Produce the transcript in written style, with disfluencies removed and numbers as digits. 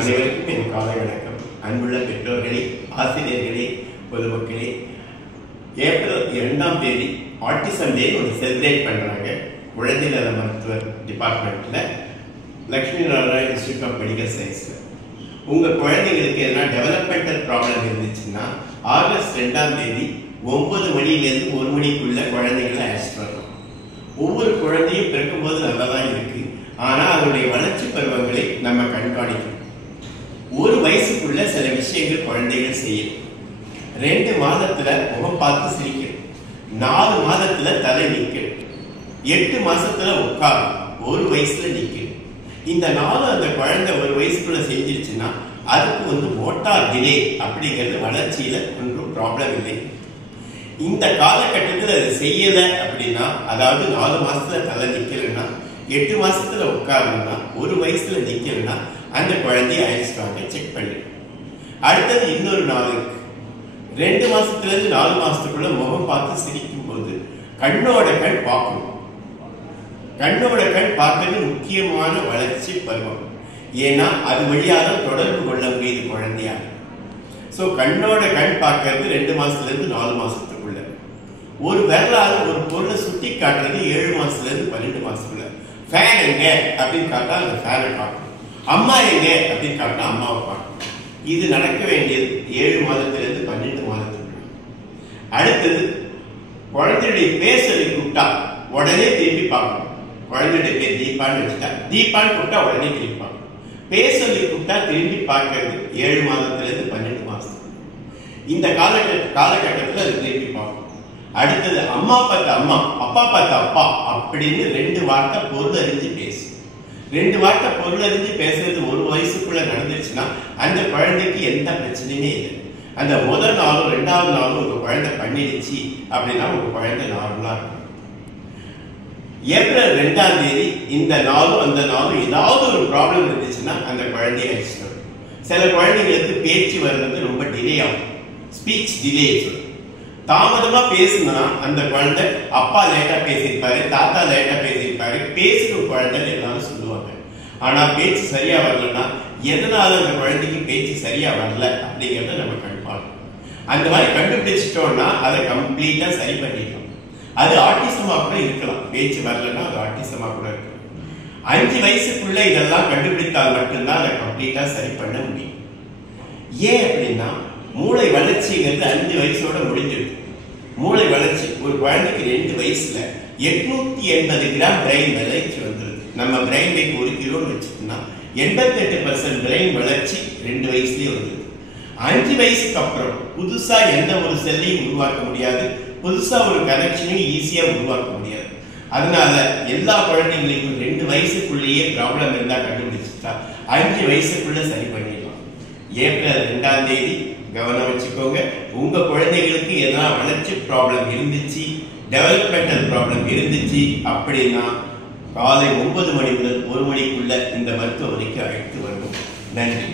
அனைவருக்கும் என் காலை வணக்கம். அன்புள்ள பெற்றோர்களே, ஆசிரியர்களே, பொதுமக்களே, ஏப்ரல் 2ஆம் தேதி ஆட்டிசம் டே ஒன்று செலிப்ரேட் பண்ணுறாங்க. குழந்தை நல மருத்துவர் டிபார்ட்மெண்ட்டில், Lakshmi Narayan institute of medical சயின்ஸில். உங்கள் குழந்தைங்களுக்கு எதனா டெவலப்மெண்டல் ப்ராப்ளம் இருந்துச்சுன்னா ஆகஸ்ட் 2ஆம் தேதி 9 மணிலேருந்து 1 மணிக்குள்ள குழந்தைங்களை அழைச்சிட்டு வரணும். ஒவ்வொரு குழந்தையும் பிறக்கும்போது நல்லா தான் இருக்குது, ஆனால் அதனுடைய வளர்ச்சி பருவங்களை நம்ம கண்காணிக்கணும். 1 வயசுக்குள்ள சில விஷயங்கள் குழந்தைகள் செய்யும். 2 மாதத்துல முகம் பார்த்து சிரிக்கும், 4 மாதத்துல தலை நிற்கும், 8 மாசத்துல உட்காரும், 1 வயசுல நிற்கும். இந்த 4 அந்த குழந்தை 1 வயசுக்குள்ள செஞ்சிருச்சுன்னா அதுக்கு மோட்டார் டிலே அப்படிங்கிறது வளர்ச்சியில ஒன்றும் ப்ராப்ளம் இல்லை. இந்த காலகட்டத்தில் அது செய்யல அப்படின்னா, அதாவது 4 மாசத்துல தலை நிக்கலன்னா, 8 மாசத்துல உட்காரணும்னா, 1 வயசுல நிக்கலன்னா அந்த குழந்தைய அழைச்சிட்டு செக் பண்ணி. அடுத்தது இன்னொரு 4 2 மாசத்துல இருந்து 4 மாசத்துக்குள்ள முகம் பார்த்து சிரிக்கும் போது கண்ணோட கண் பார்க்கணும். கண்ணோட கண் பார்க்கறது முக்கியமான வளர்ச்சி பருவம். ஏன்னா அது வழியாக தொடர்பு கொள்ள முடியுது குழந்தையா. ஸோ கண்ணோட கண் பார்க்கறது 2 மாசத்துல இருந்து 4 மாசத்துக்குள்ள. ஒரு விரலால ஒரு பொருளை சுட்டி காட்டுறது 7 மாசத்துல இருந்து 12 மாசத்துக்குள்ள. ஃபேன் எங்க அப்படின்னு காட்டா அந்த ஃபேனை பார்க்கணும். அம்மா எங்க அப்படின்னு காட்டினா அம்மாவை பார்க்கணும். இது நடக்க வேண்டியது 7 மாதத்திலிருந்து 12 மாதத்துக்குள்ள. அடுத்தது குழந்தையுடைய பேர் சொல்லி கூப்பிட்டா உடனே திரும்பி பார்க்கணும். குழந்தையுடைய பேர் தீபான்னு வச்சுட்டா தீபான்னு கூப்பிட்டா உடனே திரும்பி பார்க்கணும். பேர் சொல்லி கூப்பிட்டா திரும்பி பார்க்கறது 7 மாதத்திலிருந்து 12 மாசம். இந்த காலகட்டத்தில் அது திரும்பி பார்க்கணும். அடுத்தது அம்மா பார்த்த அம்மா, அப்பா பார்த்த அப்பா அப்படின்னு 2 வார்த்தை பொருள் அறிஞ்சு பேசு. 2 வார்த்தை பொருள் அறிஞ்சு பேசுறது 1 வயசுக்குள்ள நடந்துருச்சுன்னா அந்த குழந்தைக்கு எந்த பிரச்சனையுமே இல்லை. அந்த முதல் நாளும் 2ஆவது நாளும் உங்க குழந்தை பண்ணிடுச்சு அப்படின்னா உங்க குழந்தை நார்மலா இருக்கும். ஏப்ரல் 2ஆம் தேதி இந்த நாளும் அந்த நாளும் ஏதாவது ஒரு ப்ராப்ளம் இருந்துச்சுன்னா அந்த குழந்தைய அழைச்சிட்டு வரும். சில குழந்தைங்களுக்கு பேச்சு வர்றது ரொம்ப டிலே ஆகும், ஸ்பீச் டிலே. தாமதமா பேசுனா அந்த குழந்தை அப்பா லேட்டா பேசியிருப்பாரு, தாத்தா லேட்டா பேசியிருப்பாரு, பேசுகிற குழந்தை எல்லாரும் சொல்லுவாங்க. ஆனா பேச்சு சரியா வரலன்னா எதனால அந்த குழந்தைக்கு பேச்சு சரியா வரல அப்படிங்கிறத நம்ம கண்டுபார்க்கணும். அந்த மாதிரி கண்டுபிடிச்சிட்டோம்னா அதை கம்ப்ளீட்டா சரி பண்ணிக்கலாம். அது ஆட்டிசமா கூட இருக்கலாம். பேச்சு வரலன்னா அது ஆட்டிசமா கூட இருக்கலாம். 5 வயசுக்குள்ள இதெல்லாம் கண்டுபிடித்தால் மட்டும்தான் அதை கம்ப்ளீட்டா சரி பண்ண முடியும். ஏன் அப்படின்னா மூளை வளர்ச்சிங்கிறது 5 வயசோட முடிஞ்சிருக்கு. மூளை வளர்ச்சி ஒரு குழந்தைக்கு 2 வயசுல 880 கிராம் பிரெயின் வளர்ச்சி வந்துருது. நம்ம பிரெயின் வெயிட் 1 கிலோன்னு வச்சுக்கோன்னா 88% பிரெயின் வளர்ச்சி 2 வயசுலயே வந்துருது. 5 வயசுக்கு அப்புறம் புதுசா எந்த ஒரு செல்லையும் உருவாக்க முடியாது, புதுசா ஒரு கனெக்ஷனையும் ஈஸியா உருவாக்க முடியாது. அதனால எல்லா குழந்தைங்களுக்கும் 2 வயசுக்குள்ளேயே ப்ராப்ளம் இருந்தா கண்டுபிடிச்சிட்டா 5 வயசுக்குள்ள சரி பண்ணிடலாம். ஏப்ரல் 2ஆம் தேதி கவனம் வச்சுக்கோங்க. உங்க குழந்தைகளுக்கு எதனா வளர்ச்சி ப்ராப்ளம் இருந்துச்சு, டெவலப்மெண்டல் ப்ராப்ளம் இருந்துச்சு அப்படின்னா காலை 9 மணி முதல் 1 மணிக்குள்ள இந்த மருத்துவமனைக்கு அழைத்து வரணும். நன்றி.